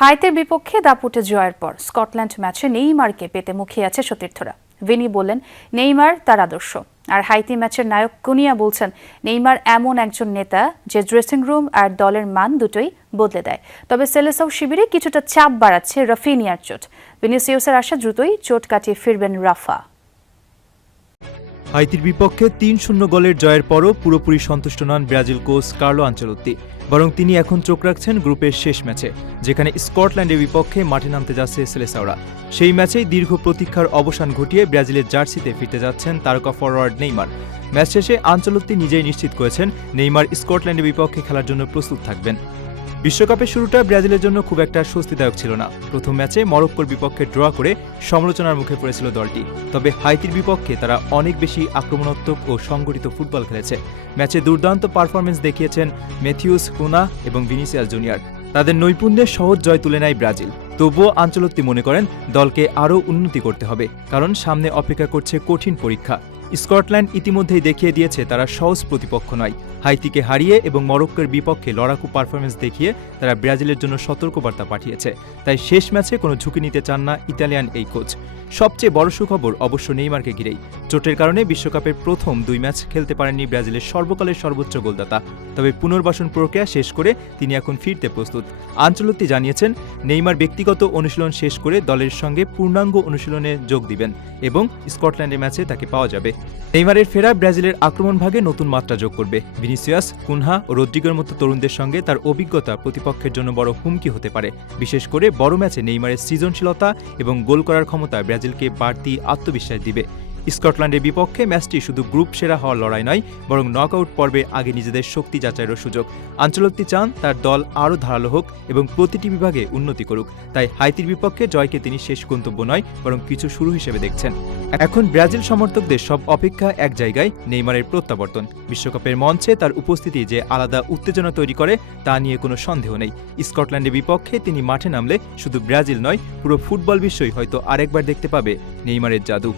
হাইতির বিপক্ষে দাপুটে জয়ের পর স্কটল্যান্ড ম্যাচে নেইমারকে পেতে মুখিয়ে আছে সতীর্থরা। ভিনি বললেন নেইমার তার আদর্শ, আর হাইতি ম্যাচের নায়ক কুনিয়া বলছেন নেইমার এমন একজন নেতা যে ড্রেসিং রুম আর দলের মান দুটোই বদলে দেয়। তবে সেলেসাও শিবিরে কিছুটা চাপ বাড়াচ্ছে রাফিনিয়ার চোট। ভিনিসিয়াসের আশা দ্রুতই চোট কাটিয়ে ফিরবেন রাফা। হাইতির বিপক্ষে ৩-০ গোলের জয়ের পরও পুরোপুরি সন্তুষ্ট নন ব্রাজিল কোচ কার্লো আনচেলোত্তি। বরং তিনি এখন চোখ রাখছেন গ্রুপের শেষ ম্যাচে, যেখানে স্কটল্যান্ডের বিপক্ষে মাঠে নামতে যাচ্ছে সেলেসাওরা। সেই ম্যাচেই দীর্ঘ প্রতীক্ষার অবসান ঘটিয়ে ব্রাজিলের জার্সিতে ফিরতে যাচ্ছেন তারকা ফরোয়ার্ড নেইমার। ম্যাচ শেষে আনচেলোত্তি নিজেই নিশ্চিত করেছেন নেইমার স্কটল্যান্ডের বিপক্ষে খেলার জন্য প্রস্তুত থাকবেন। বিশ্বকাপের শুরুটা ব্রাজিলের জন্য খুব একটা স্বস্তিদায়ক ছিল না। প্রথম ম্যাচে মরক্কোর বিপক্ষে ড্র করে সমালোচনার মুখে পড়েছিল দলটি। তবে হাইতির বিপক্ষে তারা অনেক বেশি আক্রমণাত্মক ও সংগঠিত ফুটবল খেলেছে। ম্যাচে দুর্দান্ত পারফরমেন্স দেখিয়েছেন ম্যাথিউস কুনা এবং ভিনিসিয়াস জুনিয়র। তাদের নৈপুণ্যের সহজ জয় তুলে নেয় ব্রাজিল। তবুও আনচেলোত্তি মনে করেন দলকে আরও উন্নতি করতে হবে, কারণ সামনে অপেক্ষা করছে কঠিন পরীক্ষা। স্কটল্যান্ড ইতিমধ্যেই দেখিয়ে দিয়েছে তারা সহজ প্রতিপক্ষ নয়। হাইতিকে হারিয়ে এবং মরক্কোর বিপক্ষে লড়াকু পারফরমেন্স দেখিয়ে তারা ব্রাজিলের জন্য সতর্কবার্তা পাঠিয়েছে। তাই শেষ ম্যাচে কোনো ঝুঁকি নিতে চান না ইতালিয়ান এই কোচ। সবচেয়ে বড় সুখবর অবশ্য নেইমারকে ঘিরেই। চোটের কারণে বিশ্বকাপের প্রথম 2 ম্যাচ খেলতে পারেননি ব্রাজিলের সর্বকালের সর্বোচ্চ গোলদাতা। তবে পুনর্বাসন প্রক্রিয়া শেষ করে তিনি এখন ফিরতে প্রস্তুত। আনচেলোত্তি জানিয়েছেন নেইমার ব্যক্তিগত অনুশীলন শেষ করে দলের সঙ্গে পূর্ণাঙ্গ অনুশীলনে যোগ দিবেন এবং স্কটল্যান্ডের ম্যাচে তাকে পাওয়া যাবে। নেইমারের ফেরা ব্রাজিলের আক্রমণ ভাগে নতুন মাত্রা যোগ করবে। ভিনিসিয়াস, কুনহা ও রদ্রিগোর মতো তরুণদের সঙ্গে তার অভিজ্ঞতা প্রতিপক্ষের জন্য বড় হুমকি হতে পারে। বিশেষ করে বড় ম্যাচে নেইমারের সৃজনশীলতা এবং গোল করার ক্ষমতা ব্রাজিলকে বাড়তি আত্মবিশ্বাস দিবে। স্কটল্যান্ডের বিপক্ষে ম্যাচটি শুধু গ্রুপ সেরা হওয়ার লড়াই নয়, বরং নকআউট পর্বে আগে নিজেদের শক্তি যাচাইয়েরও সুযোগ। আনচেলোত্তি চান তার দল আরও ধারালো হোক এবং প্রতিটি বিভাগে উন্নতি করুক। তাই হাইতির বিপক্ষে জয়কে তিনি শেষ গন্তব্য নয়, বরং কিছু শুরু হিসেবে দেখছেন। এখন ব্রাজিল সমর্থকদের সব অপেক্ষা এক জায়গায়, নেইমারের প্রত্যাবর্তন। বিশ্বকাপের মঞ্চে তার উপস্থিতি যে আলাদা উত্তেজনা তৈরি করে তা নিয়ে কোনো সন্দেহ নেই। স্কটল্যান্ডের বিপক্ষে তিনি মাঠে নামলে শুধু ব্রাজিল নয়, পুরো ফুটবল বিশ্বই হয়তো আরেকবার দেখতে পাবে নেইমারের জাদু।